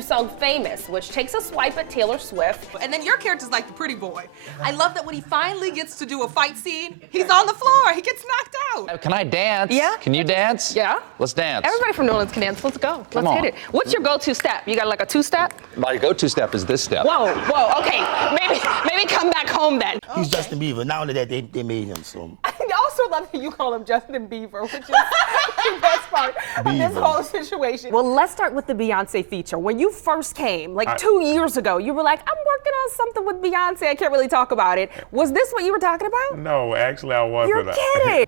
new song Famous, which takes a swipe at Taylor Swift. And then your character's like the pretty boy. I love that when he finally gets to do a fight scene, he's on the floor. He gets knocked out. Can I dance? Yeah. Can you dance? Yeah. Let's dance. Everybody from New Orleans can dance. Let's go. Come Let's on. hit it. What's your go-to step? You got like a two-step? My go-to step is this step. Whoa, okay. Maybe come back home then. He's Justin Bieber. Not only that, they made him so. I also love that you call him Justin Bieber, which is the best part of this whole situation. Well, let's start with the Beyonce feature. When you first came, like 2 years ago, you were like, I'm working on something with Beyonce. I can't really talk about it. Was this what you were talking about? No, actually I wasn't. You're kidding.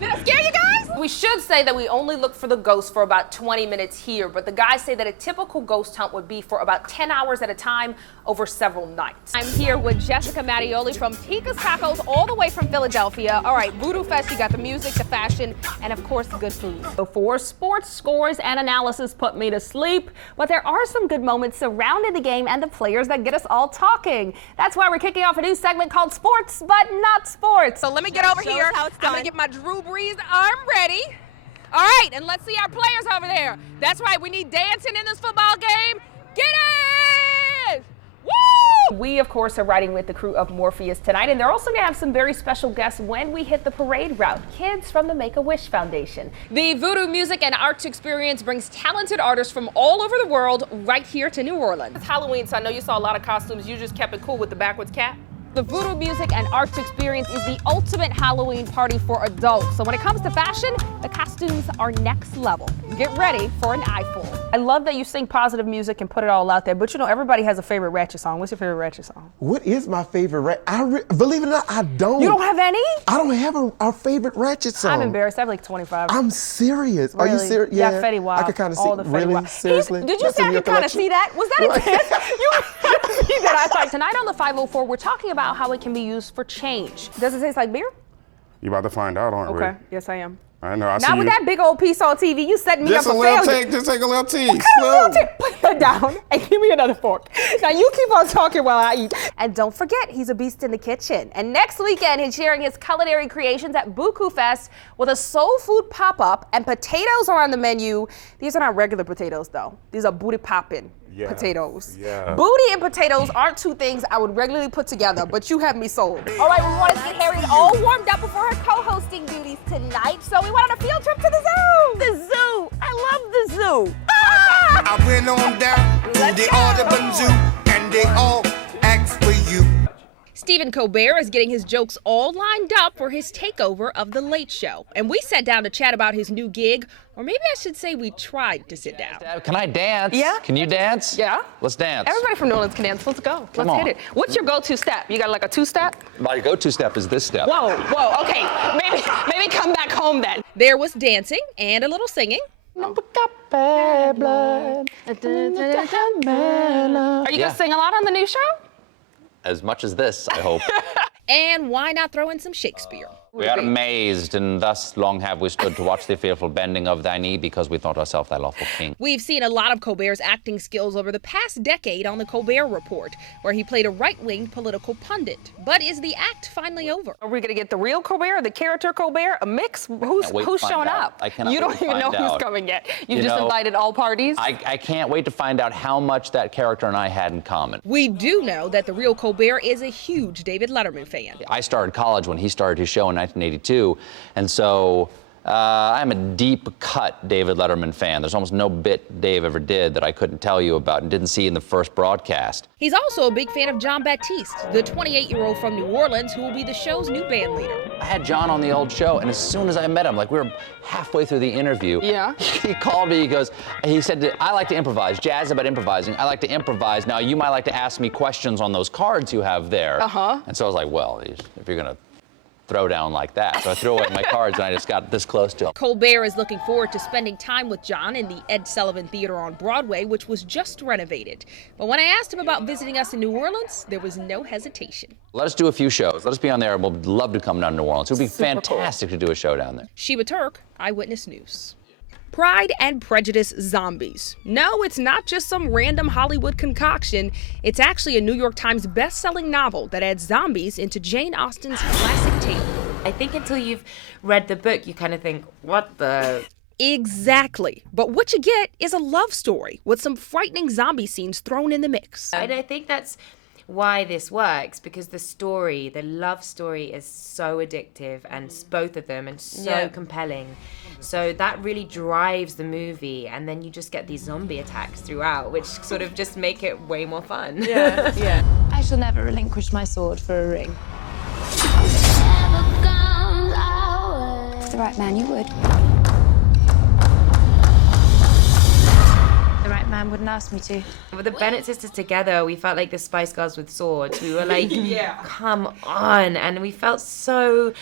Did I scare you guys? We should say that we only look for the ghost for about 20 minutes here, but the guys say that a typical ghost hunt would be for about 10 hours at a time over several nights. I'm here with Jessica Mattioli from Tika's Tacos, all the way from Philadelphia. All right, Voodoo Fest, you got the music, the fashion, and of course, good food. Before sports scores and analysis put me to sleep, but there are some good moments surrounding the game and the players that get us all talking. That's why we're kicking off a new segment called Sports, but not Sports. So let me get over here. I'm gonna get my Drew Brees arm ready. All right, and let's see our players over there. That's right, we need dancing in this football game. Get it! Woo! We, of course, are riding with the crew of Morpheus tonight, and they're also going to have some very special guests when we hit the parade route. Kids from the Make-A-Wish Foundation. The Voodoo Music and Arts Experience brings talented artists from all over the world right here to New Orleans. It's Halloween, so I know you saw a lot of costumes. You just kept it cool with the backwards cap. The Voodoo Music and Arts Experience is the ultimate Halloween party for adults. So when it comes to fashion, the costumes are next level. Get ready for an eyeful. I love that you sing positive music and put it all out there, but you know, everybody has a favorite Ratchet song. What's your favorite Ratchet song? What is my favorite believe it or not, I don't. You don't have any? I don't have a favorite Ratchet song. I'm embarrassed. I have like 25. I'm serious. Really? Are you serious? Yeah, Fetty Wap. I could kind of see. All the Fetty Really? Wap. Seriously? Did you That's say in I your could kind of collection? see that? Was that intense? You could see that. I like tonight on the 504, we're talking about how it can be used for change. Does it taste like beer? You about to find out, aren't we? Okay. Yes, I am. I know. I see Not with you. that big old piece on TV. You setting me Just up a for little failure. just take a little tea. Put that down and give me another fork. Now you keep on talking while I eat. And don't forget, he's a beast in the kitchen. And next weekend, he's sharing his culinary creations at Buku Fest with a soul food pop-up, and potatoes are on the menu. These are not regular potatoes, though. These are booty poppin' potatoes. Yeah. Booty and potatoes aren't two things I would regularly put together, but you have me sold. All right, we want to get Harriet all warmed up before her co-hosting duties tonight, so we went on a field trip to the zoo. The zoo. I love the zoo. Ah! I went on down to the Audubon Zoo, and they all asked for you. Stephen Colbert is getting his jokes all lined up for his takeover of The Late Show. And we sat down to chat about his new gig, or maybe I should say we tried to sit down. Can I dance? Yeah. Can you dance? Yeah. Let's dance. Everybody from New Orleans can dance. Let's go. Come Let's on. hit it. What's your go-to step? You got like a two-step? My go-to step is this step. Whoa, okay. Maybe come back home then. There was dancing and a little singing. Are you gonna sing a lot on the new show? As much as this, I hope. And why not throw in some Shakespeare? We are amazed, and thus long have we stood to watch the fearful bending of thy knee, because we thought ourselves thy lawful king. We've seen a lot of Colbert's acting skills over the past decade on the Colbert Report, where he played a right-wing political pundit. But is the act finally over? Are we gonna get the real Colbert, the character Colbert, a mix? Who's showing up? I cannot You don't wait to even know find who's out. coming yet. You You just know, invited all parties? I can't wait to find out how much that character and I had in common. We do know that the real Colbert is a huge David Letterman fan. I started college when he started his show in 1982, and so I'm a deep-cut David Letterman fan. There's almost no bit Dave ever did that I couldn't tell you about and didn't see in the first broadcast. He's also a big fan of John Baptiste, the 28-year-old from New Orleans who will be the show's new band leader. I had John on the old show, and as soon as I met him, like we were halfway through the interview, he called me, he said, I like to improvise, jazz about improvising, I like to improvise. Now, you might like to ask me questions on those cards you have there. And so I was like, well, if you're gonna throw down like that. So I threw away my cards and I just got this close to him. Colbert is looking forward to spending time with John in the Ed Sullivan Theater on Broadway, which was just renovated. But when I asked him about visiting us in New Orleans, there was no hesitation. Let us do a few shows. Let us be on there. We'll love to come down to New Orleans. It would be fantastic to do a show down there. Sheba Turk, Eyewitness News. Pride and Prejudice zombies. No, it's not just some random Hollywood concoction. It's actually a New York Times best-selling novel that adds zombies into Jane Austen's classic tale. I think until you've read the book, you kind of think, what the... Exactly. But what you get is a love story with some frightening zombie scenes thrown in the mix. And I think that's why this works, because the love story is so addictive, and both of them, and so compelling. So that really drives the movie, and then you just get these zombie attacks throughout, which sort of just make it way more fun. Yeah. I shall never relinquish my sword for a ring. For the right man, you would. The right man wouldn't ask me to. With the Bennett sisters together, we felt like the Spice Girls with swords. We were like, come on. And we felt so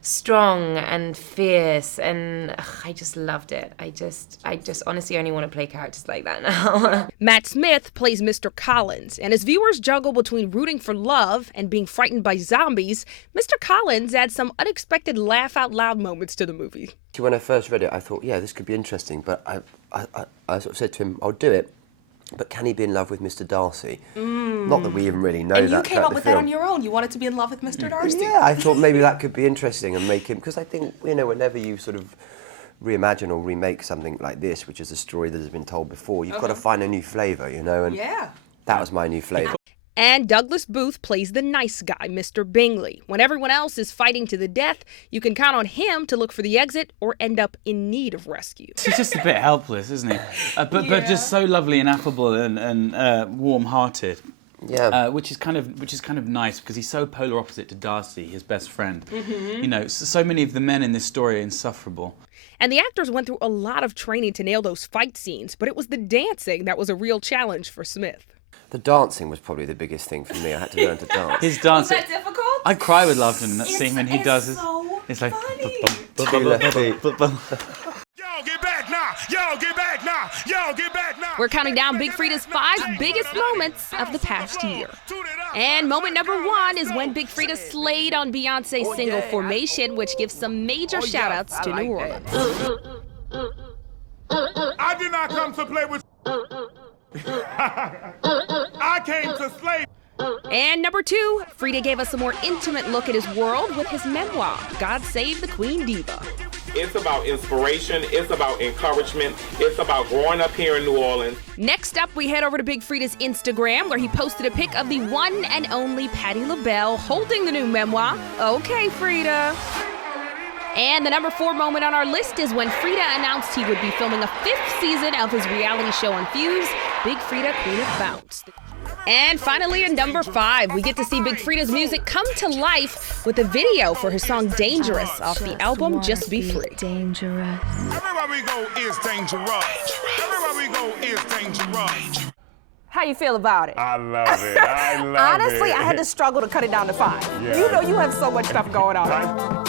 strong and fierce, and I just loved it. I just honestly only want to play characters like that now. Matt Smith plays Mr. Collins, and as viewers juggle between rooting for love and being frightened by zombies, Mr. Collins adds some unexpected laugh-out-loud moments to the movie. When I first read it, I thought, yeah, this could be interesting, but I sort of said to him, I'll do it, but can he be in love with Mr. Darcy? Not that we even really know that. And you came up with film. that on your own. You wanted to be in love with Mr. Darcy. Yeah, I thought maybe that could be interesting and make him, because I think, whenever you sort of reimagine or remake something like this, which is a story that has been told before, you've got to find a new flavour, and that was my new flavour. And Douglas Booth plays the nice guy, Mr. Bingley. When everyone else is fighting to the death, you can count on him to look for the exit or end up in need of rescue. He's just a bit helpless, isn't he? But just so lovely and affable and warm-hearted. Yeah. Which is kind of nice, because he's so polar opposite to Darcy, his best friend. You know, so many of the men in this story are insufferable. And the actors went through a lot of training to nail those fight scenes, but it was the dancing that was a real challenge for Smith. The dancing was probably the biggest thing for me. I had to learn to dance. His dancing. Was that difficult? I cry with laughter in that scene when he does it. So It's like. Y'all get back now! Y'all get back now! Y'all get back now! We're counting down Big Freedia's 5 biggest moments of the past year. And moment number 1 is when Big Freedia slayed on Beyonce's single Formation, which gives some major shout-outs to New Orleans. I did not come to play with I came to slay. And number 2, Freedia gave us a more intimate look at his world with his memoir, God Save the Queen Diva. It's about inspiration, it's about encouragement, it's about growing up here in New Orleans. Next up, we head over to Big Freedia's Instagram, where he posted a pic of the one and only Patti LaBelle holding the new memoir, Okay, Freedia. And the number 4 moment on our list is when Freedia announced he would be filming a 5th season of his reality show on Fuse, Big Freedia Queen of Bounce. And finally, at number 5, we get to see Big Freedia's music come to life with a video for his song Dangerous off the album Just Be Free. Dangerous. Everywhere we go is dangerous. Everywhere we go is dangerous. How you feel about it? I love it. I love Honestly, it. I had to struggle to cut it down to 5. Yeah. You know you have so much stuff going on.